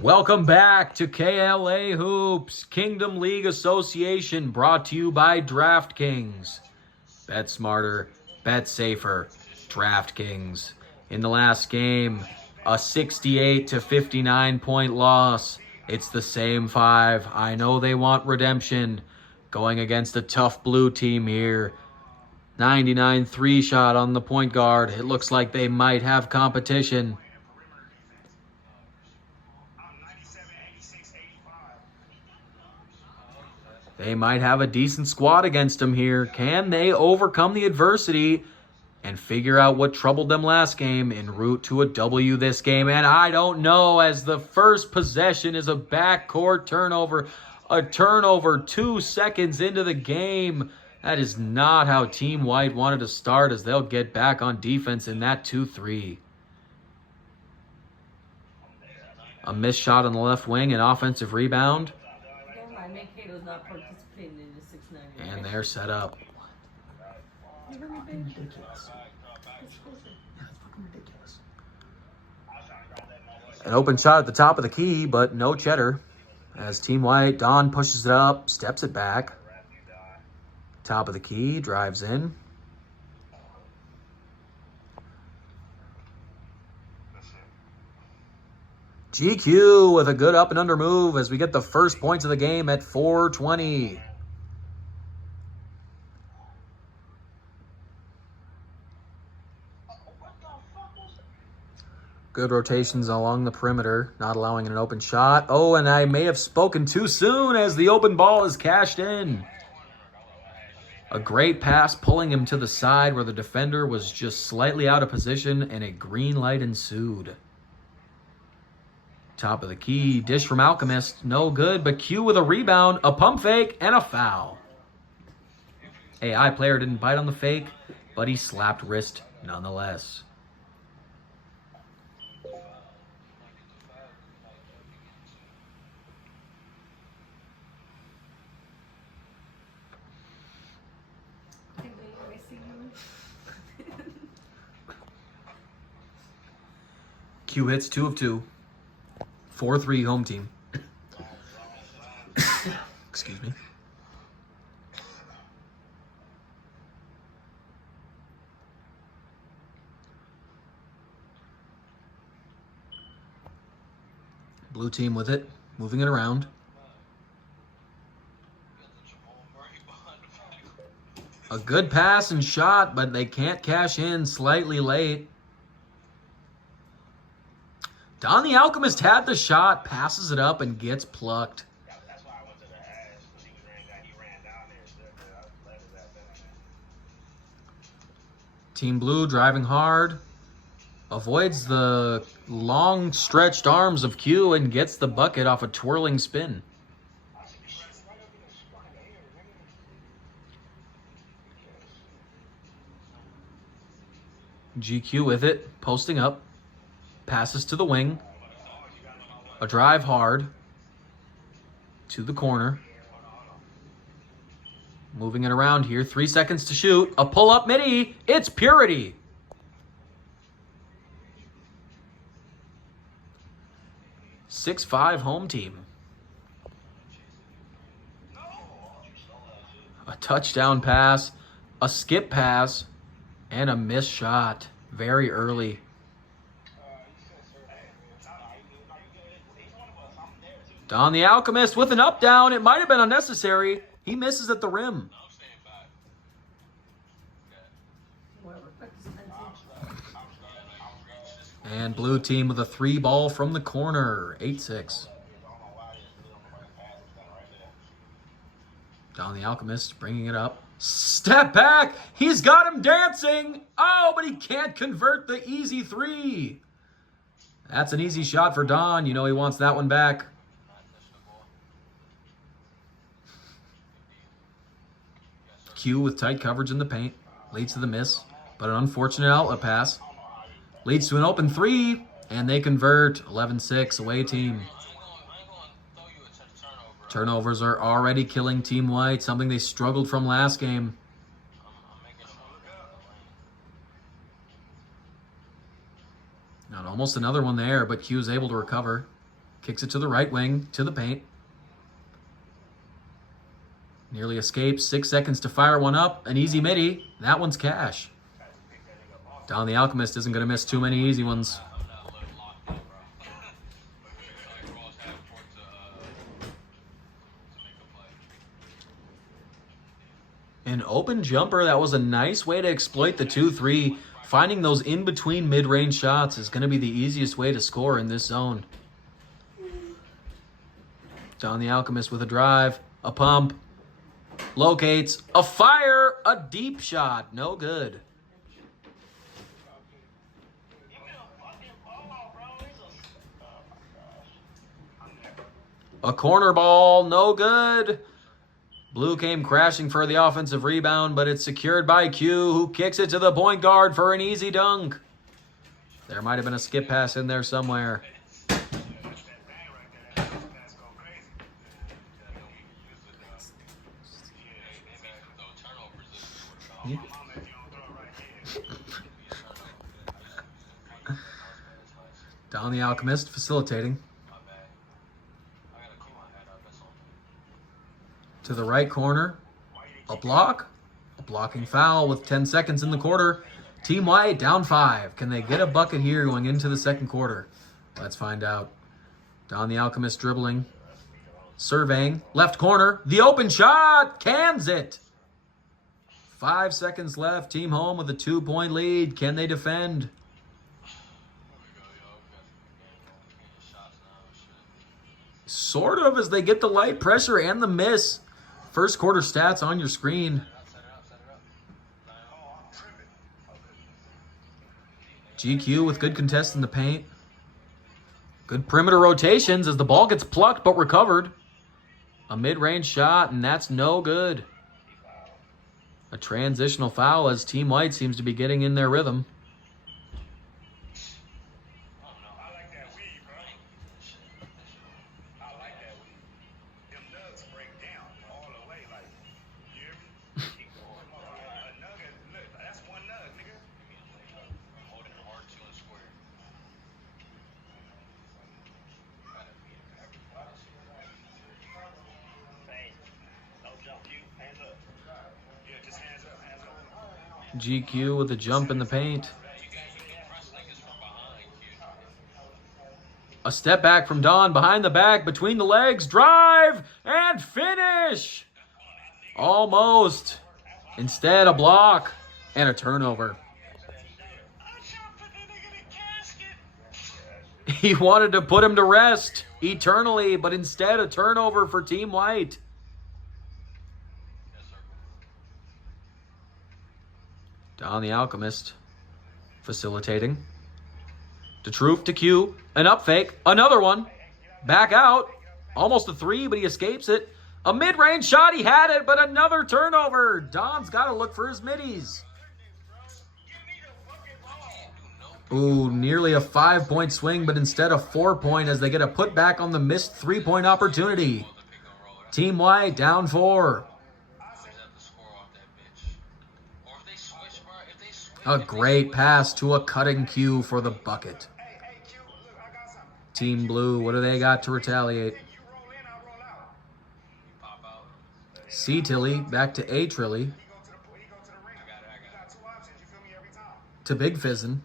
Welcome back to KLA Hoops, Kingdom League Association, brought to you by DraftKings. Bet smarter, bet safer, DraftKings. In the last game, a 68 to 59 point loss. It's the same five. I know they want redemption. Going against a tough blue team here. 99 3-shot on the point guard. It looks like they might have competition. They might have a decent squad against them here. Can they overcome the adversity and figure out what troubled them last game en route to a W this game? And I don't know, as the first possession is a backcourt turnover. A turnover 2 seconds into the game. That is not how Team White wanted to start, as they'll get back on defense in that 2-3. A missed shot on the left wing, an offensive rebound. And they're set up. Ridiculous. An open shot at the top of the key, but no cheddar. As Team White, Don pushes it up, steps it back. Top of the key, drives in. GQ with a good up and under move as we get the first points of the game at 4:20. Good rotations along the perimeter, not allowing an open shot. Oh, and I may have spoken too soon as the open ball is cashed in. A great pass pulling him to the side where the defender was just slightly out of position, and a green light ensued. Top of the key, dish from Alchemist, no good, but Q with a rebound, a pump fake, and a foul. AI player didn't bite on the fake, but he slapped wrist nonetheless. Q hits 2 of 2. 4-3 home team. Excuse me. Blue team with it, moving it around. A good pass and shot, but they can't cash in, slightly late. Don the Alchemist had the shot, passes it up, and gets plucked. Team Blue driving hard. Avoids the long stretched arms of Q and gets the bucket off a twirling spin. GQ with it, posting up. Passes to the wing. A drive hard. To the corner. Moving it around here. 3 seconds to shoot. A pull-up midi. It's Purity. (6-5) home team. A touchdown pass. A skip pass. And a missed shot. Very early. Don the Alchemist with an up down. It might have been unnecessary. He misses at the rim. And blue team with a 3 ball from the corner. 8-6. Don the Alchemist bringing it up. Step back. He's got him dancing. Oh, but he can't convert the easy 3. That's an easy shot for Don. You know he wants that one back. Q with tight coverage in the paint. Leads to the miss, but an unfortunate outlet pass. Leads to an open 3, and they convert. 11-6 away team. Turnovers are already killing Team White, something they struggled from last game. Not almost another one there, but Q's able to recover. Kicks it to the right wing, to the paint. Nearly escapes. 6 seconds to fire one up. An easy midi. That one's cash. Don the Alchemist isn't going to miss too many easy ones. An open jumper. That was a nice way to exploit the 2-3. Finding those in-between mid-range shots is going to be the easiest way to score in this zone. Don the Alchemist with a drive. A pump. Locates. A fire. A deep shot. No good. A corner ball. No good. Blue came crashing for the offensive rebound, but it's secured by Q, who kicks it to the point guard for an easy dunk. There might have been a skip pass in there somewhere. Don the Alchemist facilitating. To the right corner. A block. A blocking foul with 10 seconds in the quarter. Team White down 5. Can they get a bucket here going into the second quarter? Let's find out. Don the Alchemist dribbling. Surveying. Left corner. The open shot. Cans it. 5 seconds left. Team home with a 2-point lead. Can they defend? Sort of, as they get the light pressure and the miss. First quarter stats on your screen. GQ with good contest in the paint. Good perimeter rotations as the ball gets plucked but recovered. A mid-range shot, and that's no good. A transitional foul as Team White seems to be getting in their rhythm. GQ with a jump in the paint. A step back from Don, behind the back, between the legs, drive, and finish! Almost. Instead, a block and a turnover. He wanted to put him to rest eternally, but instead a turnover for Team White. Don the Alchemist facilitating. To Truth, to Q. An up fake. Another one. Back out. Almost a 3, but he escapes it. A mid-range shot. He had it, but another turnover. Don's got to look for his middies. Ooh, nearly a 5-point swing, but instead a 4-point as they get a putback on the missed 3-point opportunity. Team White down 4. A great pass to a cutting Q for the bucket. Team Blue, what do they got to retaliate? C Tilly back to A Trilly. To Big Fizzin.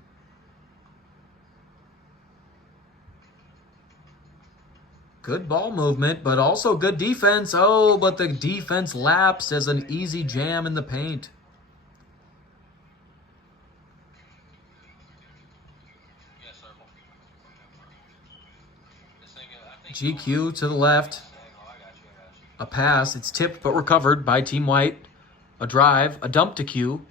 Good ball movement, but also good defense. Oh, but the defense lapsed as an easy jam in the paint. GQ to the left. A pass. It's tipped but recovered by Team White. A drive. A dump to Q.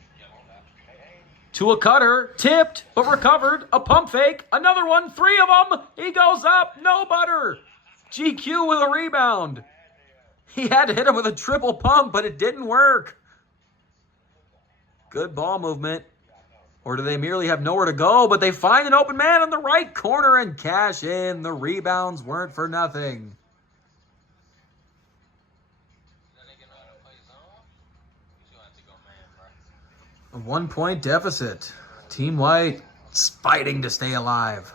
To a cutter. Tipped but recovered. A pump fake. Another one. 3 of them. He goes up. No butter. GQ with a rebound. He had to hit him with a triple pump, but it didn't work. Good ball movement. Or do they merely have nowhere to go, but they find an open man in the right corner and cash in. The rebounds weren't for nothing. A 1-point deficit. Team White fighting to stay alive.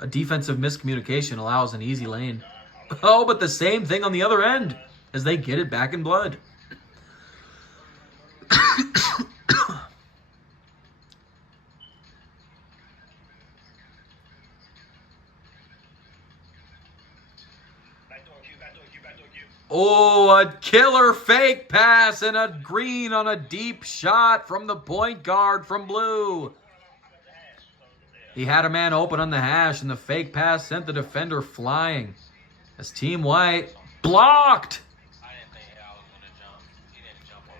A defensive miscommunication allows an easy lane. Oh, but the same thing on the other end as they get it back in blood. Oh, a killer fake pass and a green on a deep shot from the point guard from blue. He had a man open on the hash, and the fake pass sent the defender flying. As Team White blocked.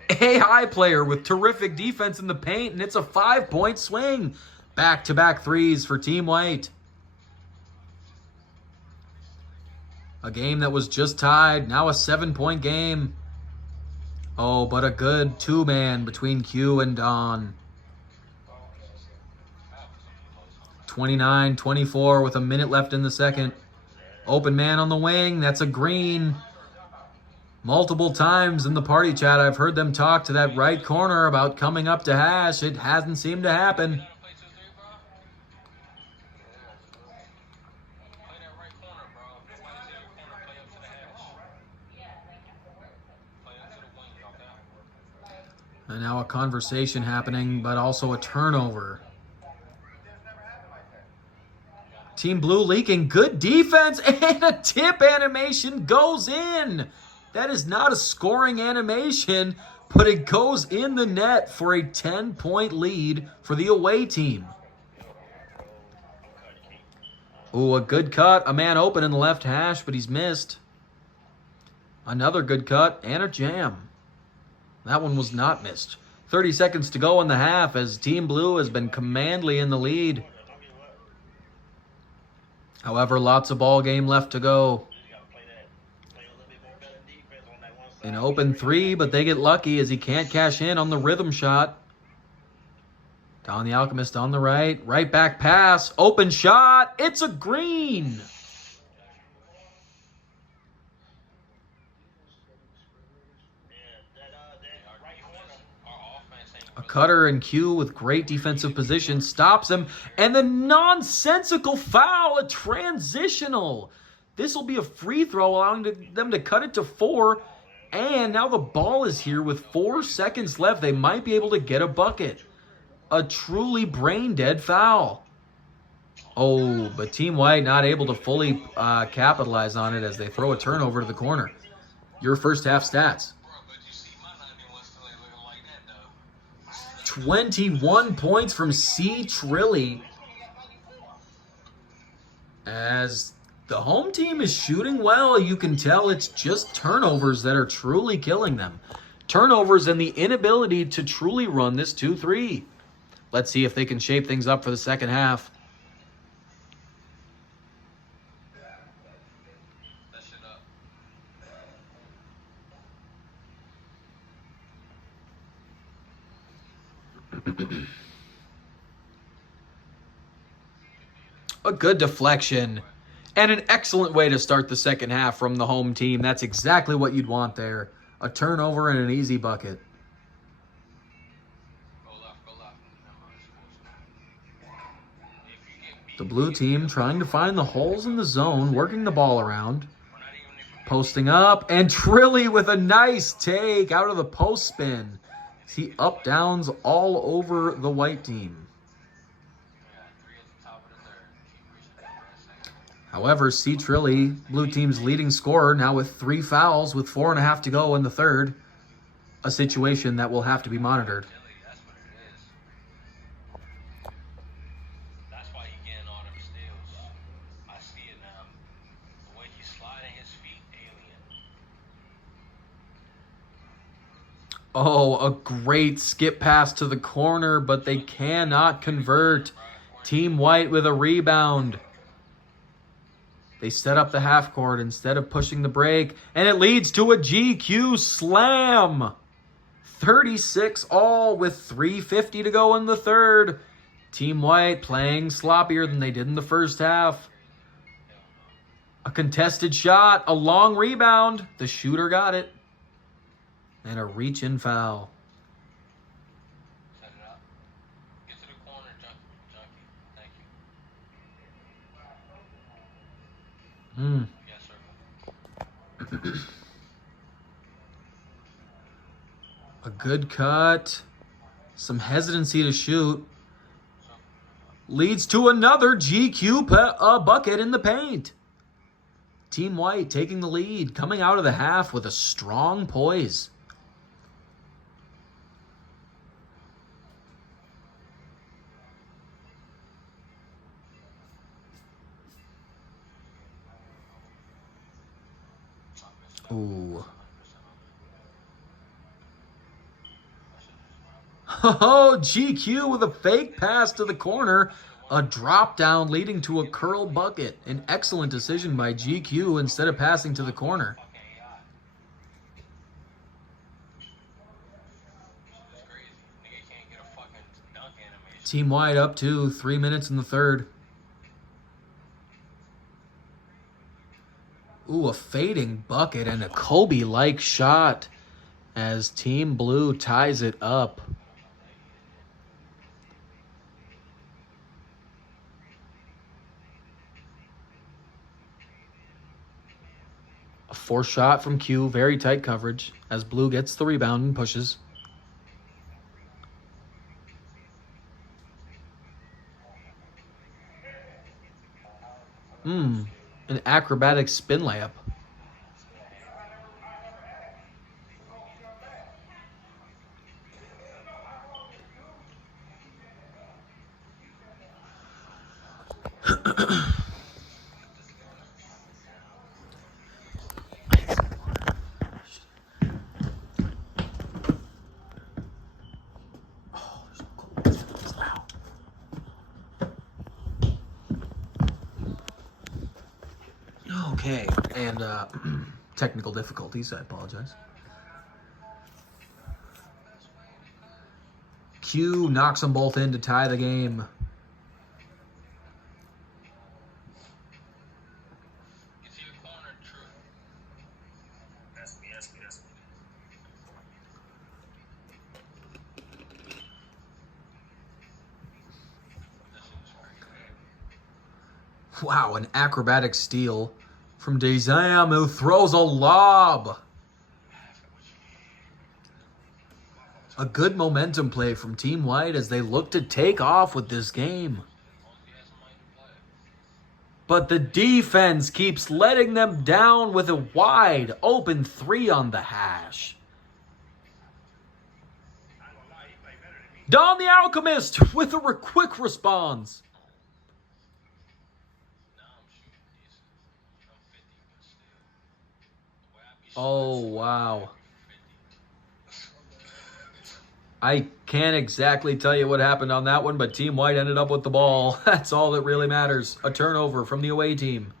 A high player with terrific defense in the paint, and it's a 5-point swing. Back-to-back threes for Team White. A game that was just tied, now a 7-point game. Oh, but a good two-man between Q and Don. 29-24 with a minute left in the second. Open man on the wing, that's a green. Multiple times in the party chat, I've heard them talk to that right corner about coming up to hash. It hasn't seemed to happen. And now a conversation happening, but also a turnover. Team Blue leaking. Good defense, and a tip animation goes in. That is not a scoring animation, but it goes in the net for a 10-point lead for the away team. Ooh, a good cut. A man open in the left hash, but he's missed. Another good cut and a jam. That one was not missed. 30 seconds to go in the half as Team Blue has been commandly in the lead. However, lots of ball game left to go. An open three, but they get lucky as he can't cash in on the rhythm shot. Don the Alchemist on the right. Right back pass. Open shot. It's a green. A cutter and Q with great defensive position stops him. And the nonsensical foul, a transitional. This will be a free throw, allowing them to cut it to 4. And now the ball is here with 4 seconds left. They might be able to get a bucket. A truly brain-dead foul. Oh, but Team White not able to fully capitalize on it as they throw a turnover to the corner. Your first half stats. 21 points from C. Trilly. As the home team is shooting well, you can tell it's just turnovers that are truly killing them. Turnovers and the inability to truly run this 2-3. Let's see if they can shape things up for the second half. A good deflection and an excellent way to start the second half from the home team. That's exactly what you'd want there. A turnover and an easy bucket. The blue team trying to find the holes in the zone, working the ball around. Posting up, and Trilly with a nice take out of the post spin. He up downs all over the white team. However, C. Trilly, blue team's leading scorer, now with 3 fouls with 4.5 to go in the third. A situation that will have to be monitored. Oh, a great skip pass to the corner, but they cannot convert. Team White with a rebound. They set up the half court instead of pushing the break, and it leads to a GQ slam. 36 all with 3:50 to go in the third. Team White playing sloppier than they did in the first half. A contested shot, a long rebound. The shooter got it. And a reach-in foul. Set it up. Get to the corner, junkie. Thank you. Yes, sir. A good cut. Some hesitancy to shoot. Leads to another GQ bucket in the paint. Team White taking the lead, coming out of the half with a strong poise. Ooh. Oh, GQ with a fake pass to the corner. A drop down leading to a curl bucket. An excellent decision by GQ instead of passing to the corner. Team White up to 3 minutes in the third. Ooh, a fading bucket and a Kobe-like shot as Team Blue ties it up. A forced shot from Q, very tight coverage as Blue gets the rebound and pushes. An acrobatic spin layup. Okay, and technical difficulties, I apologize. Q knocks them both in to tie the game. Wow, an acrobatic steal from Dezam, who throws a lob. A good momentum play from Team White as they look to take off with this game. But the defense keeps letting them down with a wide open three on the hash. Don the Alchemist with a quick response. Oh, wow. I can't exactly tell you what happened on that one, but Team White ended up with the ball. That's all that really matters. A turnover from the away team.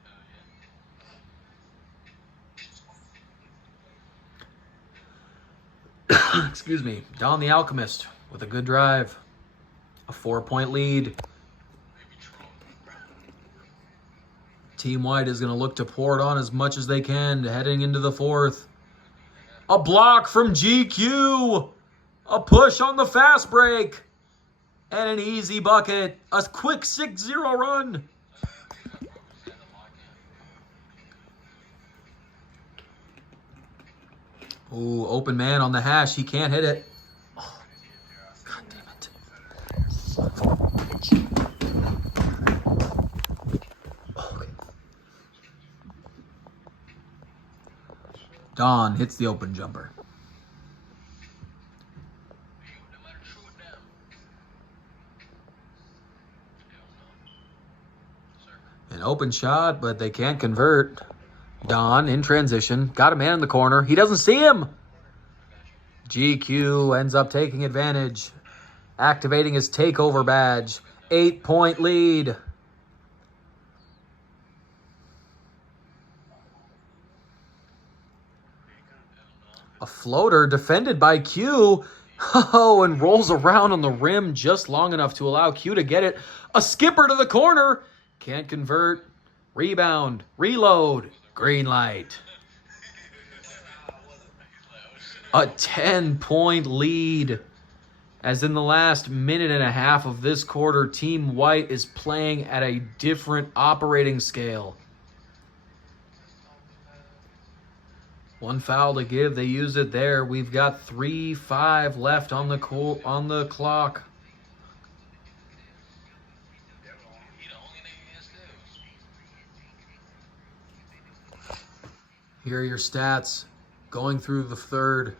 Excuse me. Don the Alchemist with a good drive. A 4-point lead. Team White is going to look to pour it on as much as they can heading into the fourth. A block from GQ. A push on the fast break. And an easy bucket. A quick 6-0 run. Ooh, open man on the hash. He can't hit it. Oh, God damn it. Okay. Don hits the open jumper. An open shot, but they can't convert. Don in transition. Got a man in the corner. He doesn't see him. GQ ends up taking advantage. Activating his takeover badge. 8-point lead. A floater defended by Q. Oh, and rolls around on the rim just long enough to allow Q to get it. A skipper to the corner. Can't convert. Rebound. Reload. Green light. A 10-point lead. As in the last minute and a half of this quarter, Team White is playing at a different operating scale. One foul to give. They use it there. We've got 3:05 left on the clock. Here are your stats going through the third.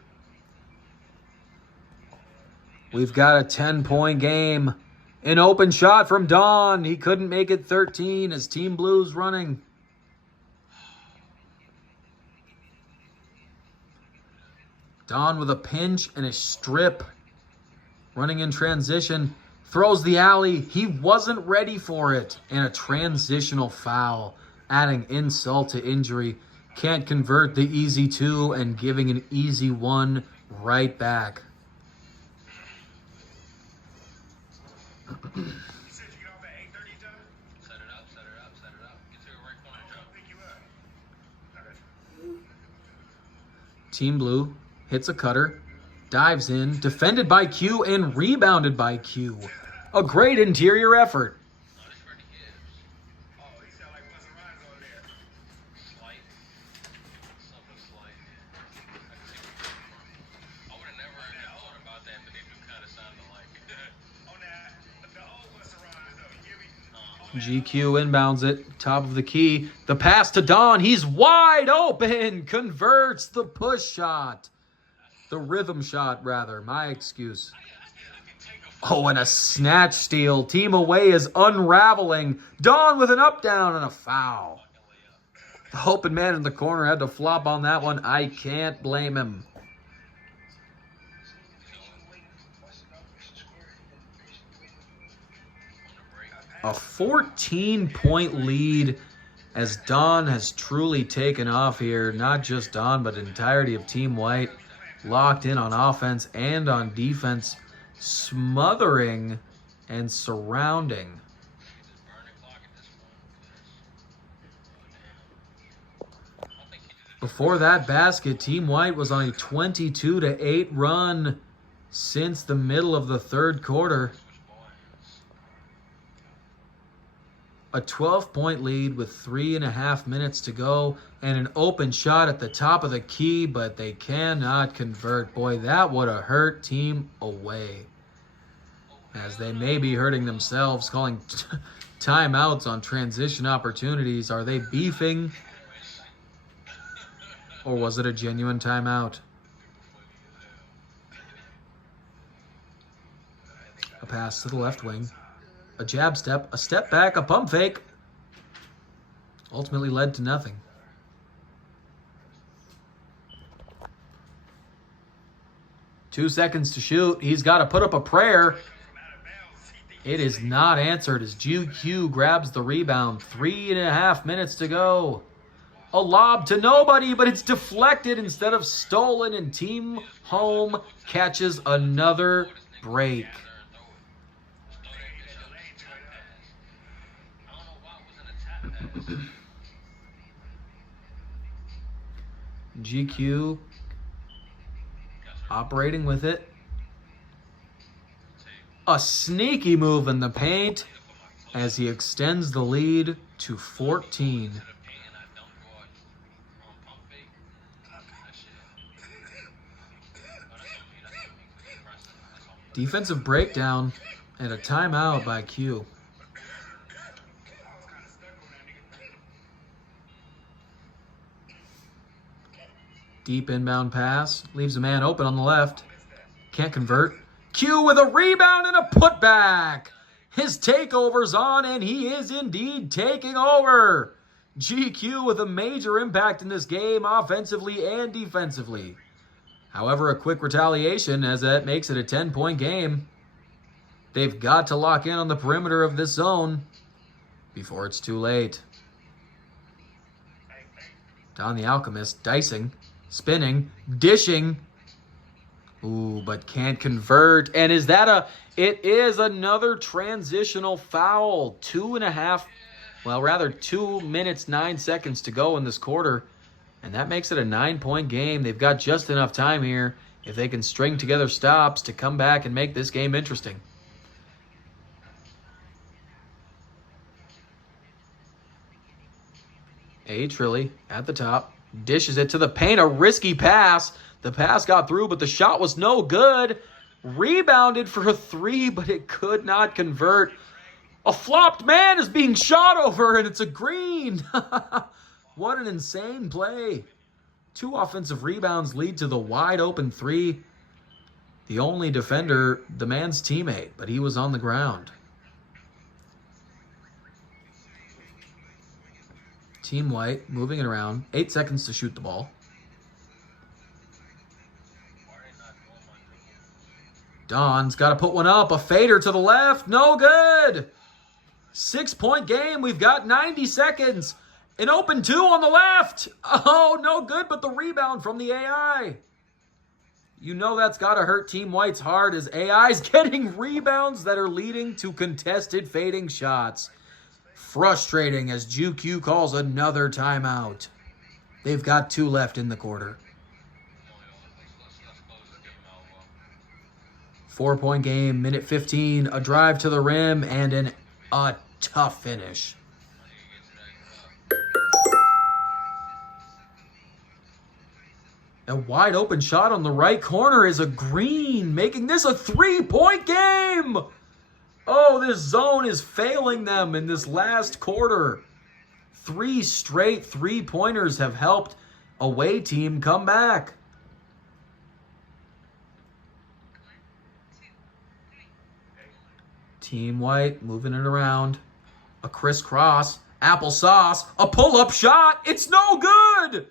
We've got a 10-point game. An open shot from Don. He couldn't make it 13 as Team Blue's running. Don with a pinch and a strip. Running in transition. Throws the alley. He wasn't ready for it. And a transitional foul. Adding insult to injury. Can't convert the easy two and giving an easy one right back. Team Blue hits a cutter, dives in, defended by Q and rebounded by Q. A great interior effort. GQ inbounds it, top of the key. The pass to Don. He's wide open. Converts the push shot. The rhythm shot, rather. My excuse. Oh, and a snatch steal. Team away is unraveling. Don with an up down and a foul. The open man in the corner had to flop on that one. I can't blame him. A 14-point lead as Don has truly taken off here. Not just Don, but entirety of Team White. Locked in on offense and on defense. Smothering and surrounding. Before that basket, Team White was on a 22-8 run since the middle of the third quarter. A 12-point lead with 3.5 minutes to go and an open shot at the top of the key, but they cannot convert. Boy, that would have hurt Team Away. As they may be hurting themselves, calling timeouts on transition opportunities. Are they beefing? Or was it a genuine timeout? A pass to the left wing. A jab step, a step back, a pump fake. Ultimately led to nothing. Two seconds to shoot. He's got to put up a prayer. It is not answered as GQ grabs the rebound. 3.5 minutes to go. A lob to nobody, but it's deflected instead of stolen, and Team Home catches another break. GQ operating with it. A sneaky move in the paint as he extends the lead to 14. Defensive breakdown and a timeout by Q. Deep inbound pass. Leaves a man open on the left. Can't convert. Q with a rebound and a putback. His takeover's on, and he is indeed taking over. GQ with a major impact in this game, offensively and defensively. However, a quick retaliation as that makes it a 10-point game. They've got to lock in on the perimeter of this zone before it's too late. Don the Alchemist, dicing, spinning, dishing. Ooh, but can't convert. And is that it is another transitional foul. 2 minutes, 9 seconds to go in this quarter. And that makes it a 9-point game. They've got just enough time here if they can string together stops to come back and make this game interesting. A Trilly at the top. Dishes it to the paint. A risky pass. The pass got through, but the shot was no good. Rebounded for a three, but it could not convert. A flopped man is being shot over, and it's a green. What an insane play. 2 offensive rebounds lead to the wide open three. The only defender, the man's teammate, but he was on the ground. Team White moving it around. 8 seconds to shoot the ball. Don's got to put one up. A fader to the left. No good. 6-point game. We've got 90 seconds. An open 2 on the left. Oh, no good, but the rebound from the AI. You know that's got to hurt Team White's heart as AI's getting rebounds that are leading to contested fading shots. Frustrating as JQ calls another timeout. They've got 2 left in the quarter. 4-point game, minute 15, a drive to the rim, and a tough finish. A wide open shot on the right corner is a green, making this a 3-point game. Oh, this zone is failing them in this last quarter. 3 straight 3-pointers have helped away team come back. Team White moving it around. A crisscross, applesauce, a pull-up shot. It's no good.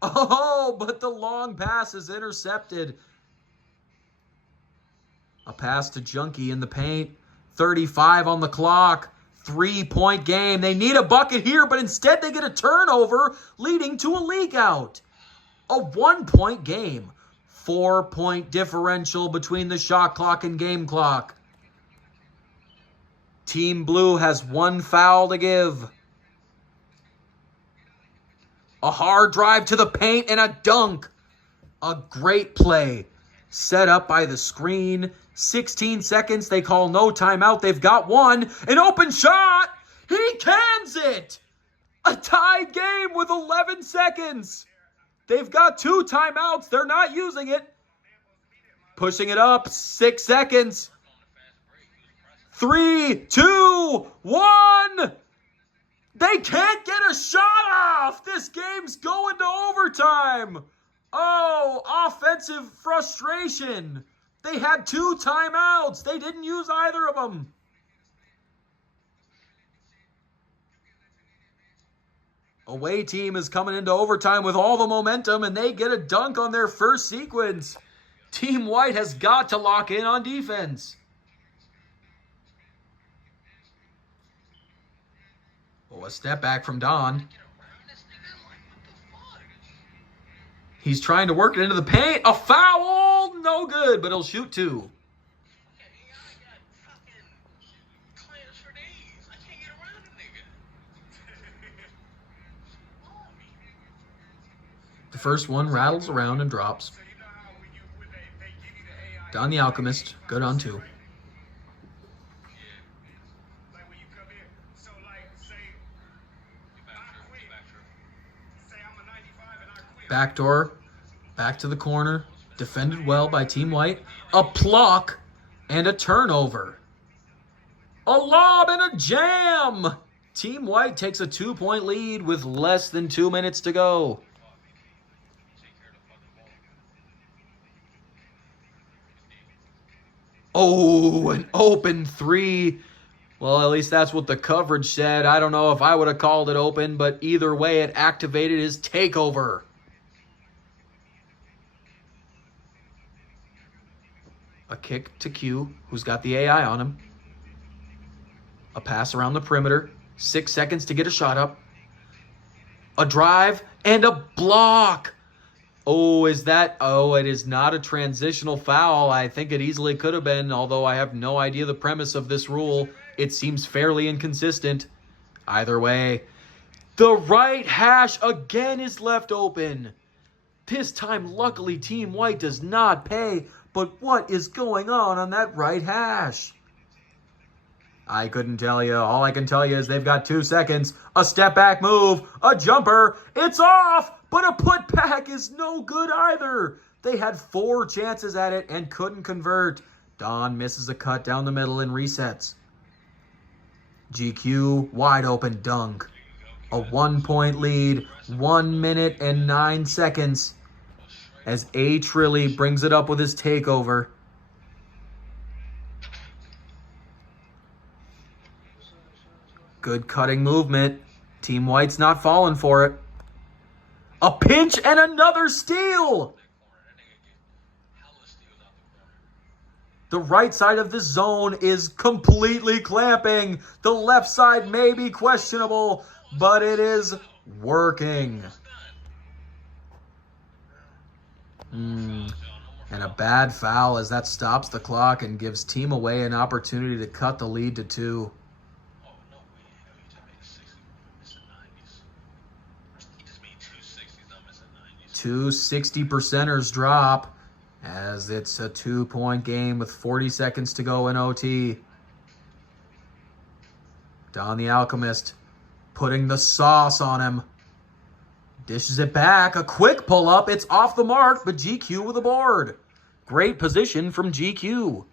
Oh, but the long pass is intercepted. A pass to Junkie in the paint. 35 on the clock. 3-point game. They need a bucket here, but instead they get a turnover, leading to a leak out. A 1-point game. 4-point differential between the shot clock and game clock. Team Blue has 1 foul to give. A hard drive to the paint and a dunk. A great play. Set up by the screen. 16 seconds. They call no timeout. They've got 1. An open shot. He cans it. A tied game with 11 seconds. They've got 2 timeouts. They're not using it. Pushing it up. 6 seconds. 3, 2, 1. They can't get a shot off. This game's going to overtime. Oh, offensive frustration. They had 2 timeouts. They didn't use either of them. Away team is coming into overtime with all the momentum, and they get a dunk on their first sequence. Team White has got to lock in on defense. Oh, a step back from Don. He's trying to work it into the paint. A foul! No good, but he'll shoot 2. The first one rattles around and drops. Don the Alchemist, good on 2. Backdoor, back to the corner, defended well by Team White. A block and a turnover. A lob and a jam. Team White takes a 2-point lead with less than 2 minutes to go. Oh, an open 3. Well, at least that's what the coverage said. I don't know if I would have called it open, but either way, it activated his takeover. A kick to Q, who's got the AI on him. A pass around the perimeter. 6 seconds to get a shot up. A drive and a block. Oh, is that? Oh, it is not a transitional foul. I think it easily could have been, although I have no idea the premise of this rule. It seems fairly inconsistent. Either way, the right hash again is left open. This time, luckily, Team White does not pay. But what is going on that right hash? I couldn't tell you. All I can tell you is they've got 2 seconds. A step back move. A jumper. It's off. But a put back is no good either. They had 4 chances at it and couldn't convert. Don misses a cut down the middle and resets. GQ wide open dunk. A 1-point lead. 1 minute and 9 seconds. As A. Trilly brings it up with his takeover. Good cutting movement. Team White's not falling for it. A pinch and another steal. The right side of the zone is completely clamping. The left side may be questionable, but it is working. And a bad foul as that stops the clock and gives Team Away an opportunity to cut the lead to 2. 2 60%ers drop as it's a 2-point game with 40 seconds to go in OT. Don the Alchemist putting the sauce on him. Dishes it back. A quick pull-up. It's off the mark, but GQ with a board. Great position from GQ.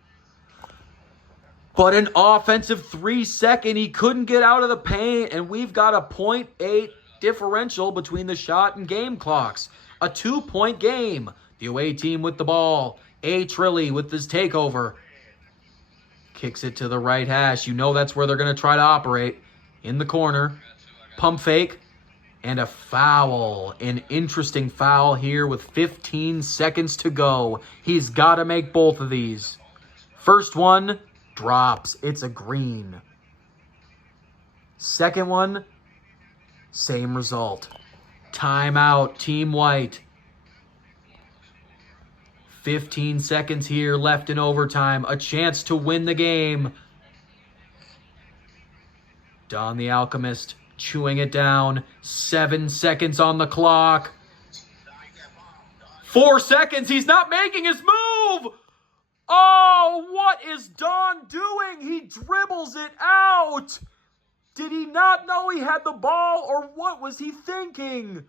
But an offensive 3-second. He couldn't get out of the paint, and we've got a 0.8 differential between the shot and game clocks. A 2-point game. The away team with the ball. A. Trilly with his takeover. Kicks it to the right hash. You know that's where they're going to try to operate. In the corner. Pump fake. And a foul. An interesting foul here with 15 seconds to go. He's got to make both of these. First one drops. It's a green. Second one, same result. Timeout, Team White. 15 seconds here left in overtime. A chance to win the game. Don the Alchemist chewing it down. 7 seconds on the clock. 4 seconds. He's not making his move. Oh, what is Don doing? He dribbles it out. Did he not know he had the ball, or what was he thinking?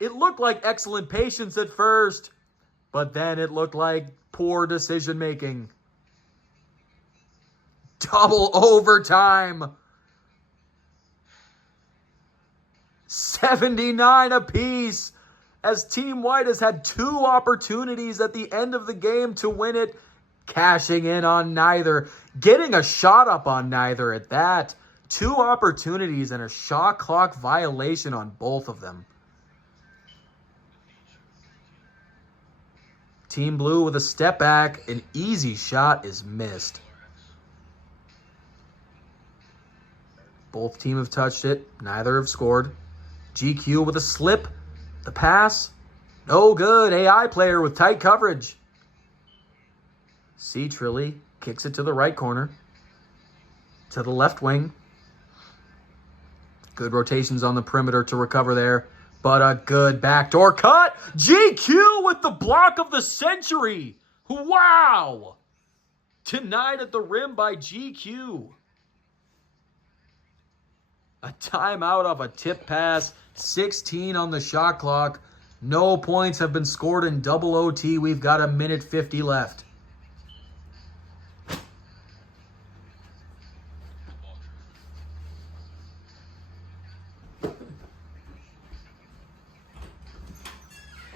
It looked like excellent patience at first, but then it looked like poor decision making. Double overtime. 79 apiece, as Team White has had 2 opportunities at the end of the game to win it, cashing in on neither, getting a shot up on neither at that. 2 opportunities and a shot clock violation on both of them. Team Blue with a step back, an easy shot is missed. Both teams have touched it, neither have scored. GQ with a slip, the pass, no good. AI player with tight coverage. C. Trilly kicks it to the right corner, to the left wing. Good rotations on the perimeter to recover there, but a good backdoor cut. GQ with the block of the century. Wow! Denied at the rim by GQ. A timeout off a tip pass. 16 on the shot clock. No points have been scored in double OT. We've got a minute 50 left.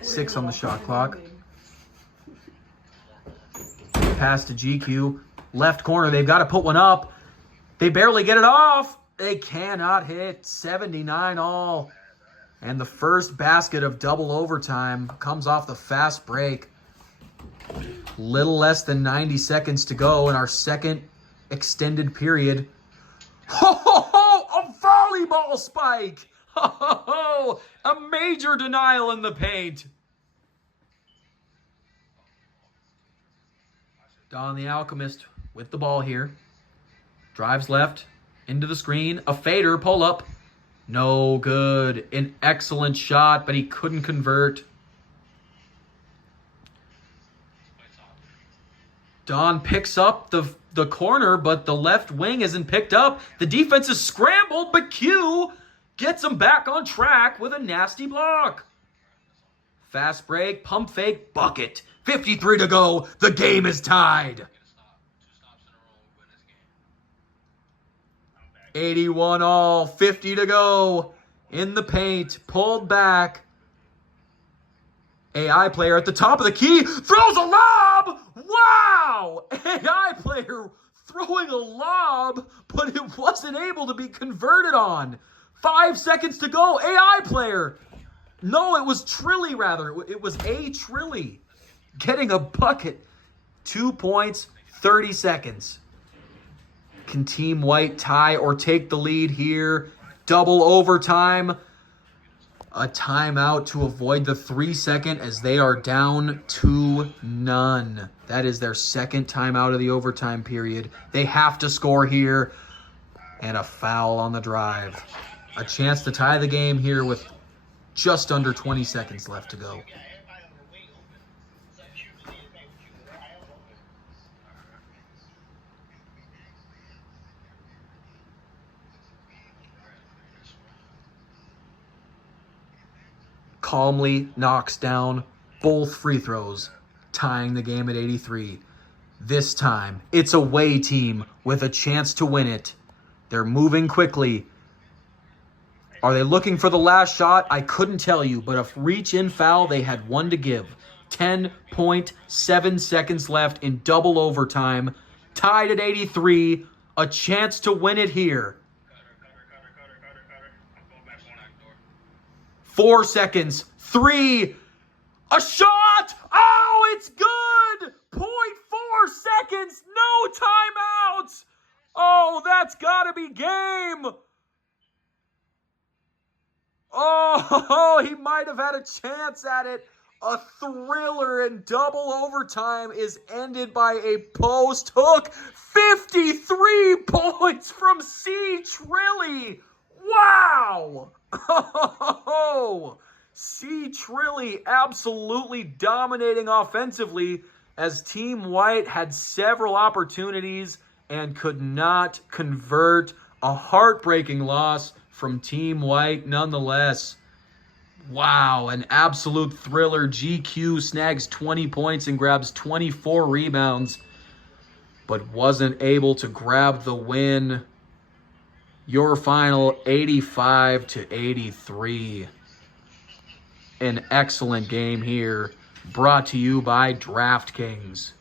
Six on the shot clock. Pass to GQ. Left corner. They've got to put one up. They barely get it off. They cannot hit. 79 all. And the first basket of double overtime comes off the fast break. Little less than 90 seconds to go in our second extended period. Ho, ho, ho! A volleyball spike! Ho, ho, ho! A major denial in the paint. Don the Alchemist with the ball here. Drives left into the screen. A fader pull up. No good. An excellent shot, but he couldn't convert. Don picks up the the corner, but the left wing isn't picked up. The defense is scrambled, but Q gets him back on track with a nasty block. Fast break, pump fake, bucket. 53 to go. The game is tied. Get a stop. 2 stops in a row, we win this game. 81 all, 50 to go. In the paint, pulled back. AI player at the top of the key, throws a lob! Wow! AI player throwing a lob, but it wasn't able to be converted on. 5 seconds to go, AI player. No, it was Trilly rather. It was a Trilly getting a bucket. 2 points, 30 seconds. Can Team White tie or take the lead here? Double overtime. A timeout to avoid the 3-second as they are down 2-0. That is their second timeout of the overtime period. They have to score here. And a foul on the drive. A chance to tie the game here with just under 20 seconds left to go. Calmly knocks down both free throws, tying the game at 83. This time, it's a away team with a chance to win it. They're moving quickly. Are they looking for the last shot? I couldn't tell you, but a reach-in foul, they had one to give. 10.7 seconds left in double overtime. Tied at 83. A chance to win it here. I'm going back one act door. 4 seconds. 3. A shot! Oh, it's good! 0.4 seconds. No timeouts. Oh, that's got to be game. Oh, he might have had a chance at it. A thriller in double overtime is ended by a post hook. 53 points from C. Trilly. Wow. Oh, C. Trilly absolutely dominating offensively as Team White had several opportunities and could not convert. A heartbreaking loss from Team White nonetheless. Wow, an absolute thriller. GQ snags 20 points and grabs 24 rebounds, but wasn't able to grab the win. Your final 85-83. An excellent game here, brought to you by DraftKings.